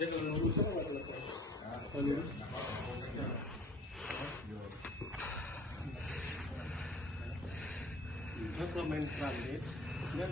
Dia kalau lurus kan nggak telepon. Kalau lurus. Kalau main transit, dia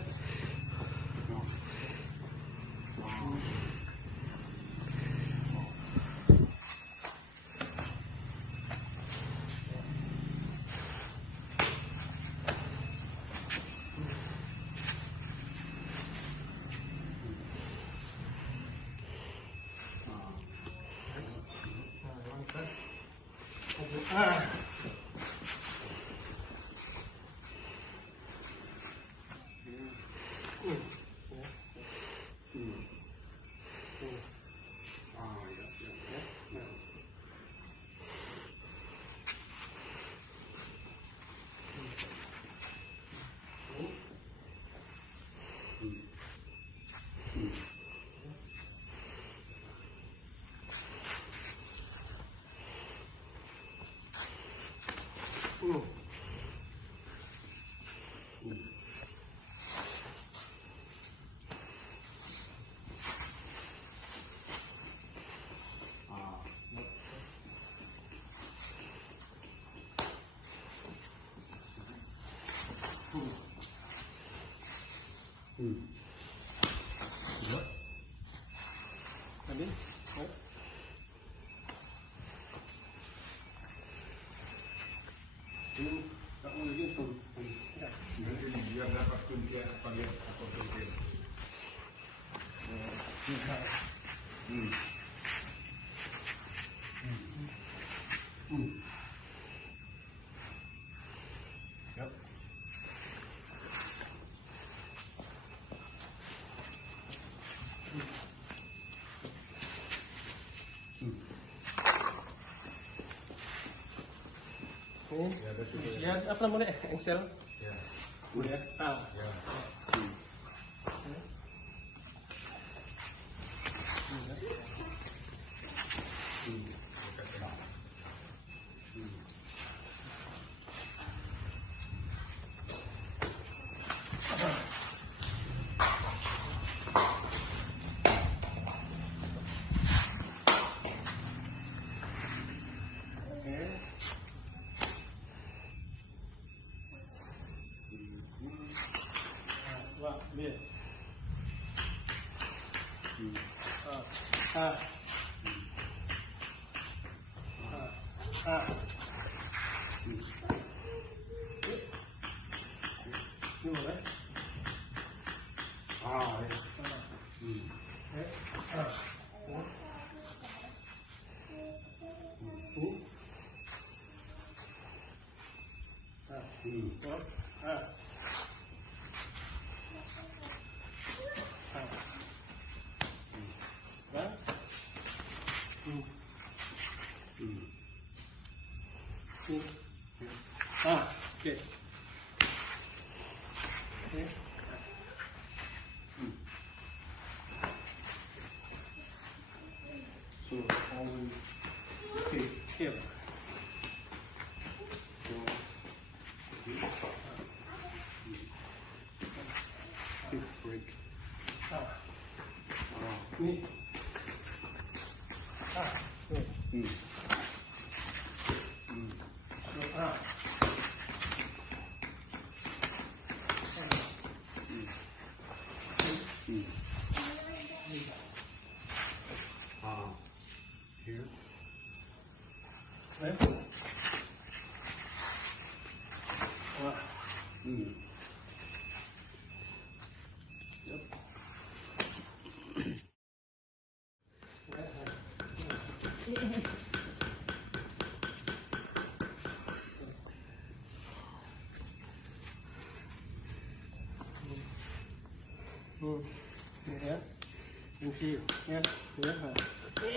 tadi ini tak mau lagi suruh biar dapat kunci apa lihat atau kunci. Yep. Ya, apa namanya? Engsel. Ya. Udah. Ya. Biar. Ah. Ini boleh. Okay. Okay. So always here. Quick break. Ni. Here. Right? Yep. Ya. Kunci ya. Ya. Okay.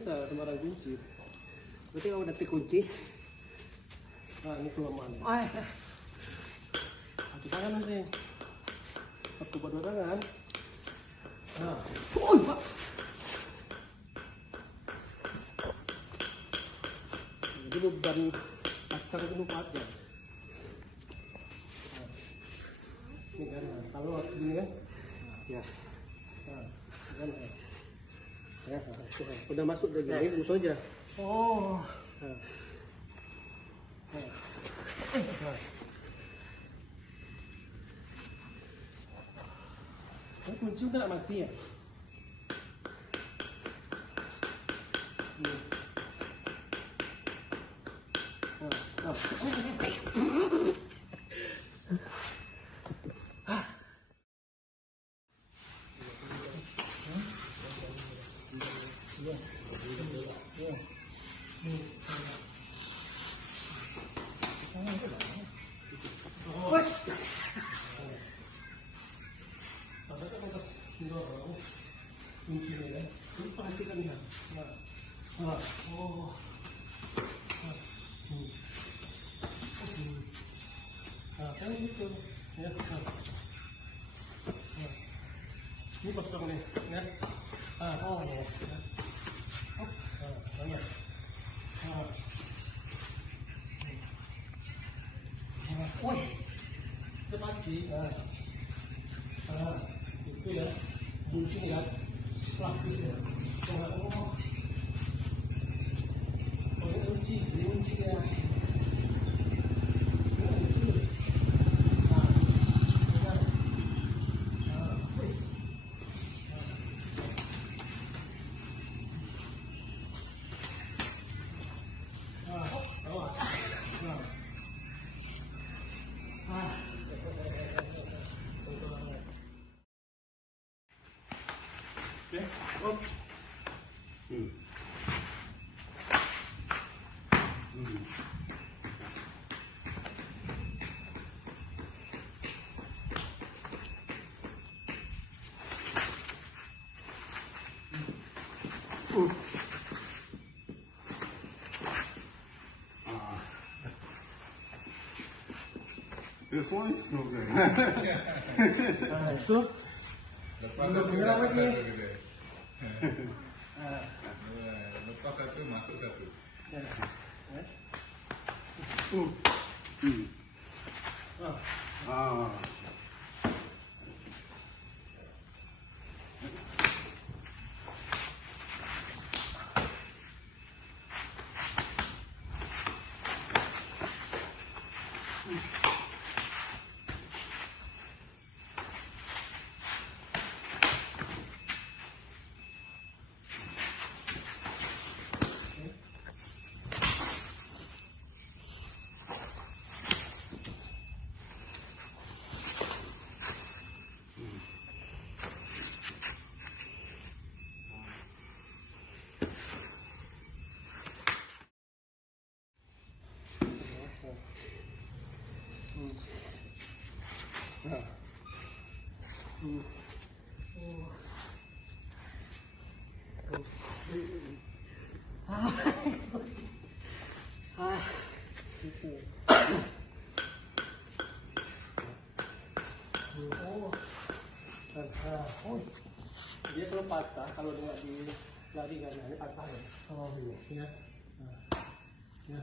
bisa sembarang kunci. Berarti kalau udah kunci. Nah ini kelemahannya. Satu tangan nanti. Satu dua tangan. Nah. Pak. Jadi beban akar itu lupa aja. Nah. Ini kan, kalau gini kan. Ya. Nah, kan. Ya, udah masuk dari gini, busuk aja. Oh. Nah. Nah. Kunci udah mati ya? Ini kosong nih, ya. Oh, ya. Banyak. Woi, itu pasti. Itu ya, buncing ya, lapis ya. Oh, kunci ya. This one? Okay. Nah, itu. Lepas Belum satu menyerang dapat lagi. satu gitu. Lepas satu masuk satu. Ya. Ya. Ah. Dia kalau patah, kalau nggak dilari kan, ini patah ya. Oh iya. Ya. Ya.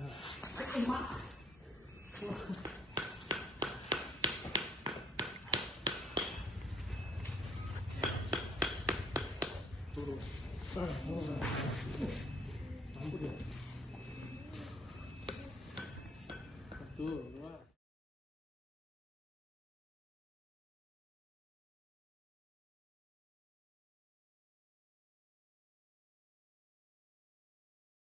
Turun. Ampun ya. Satu, dua.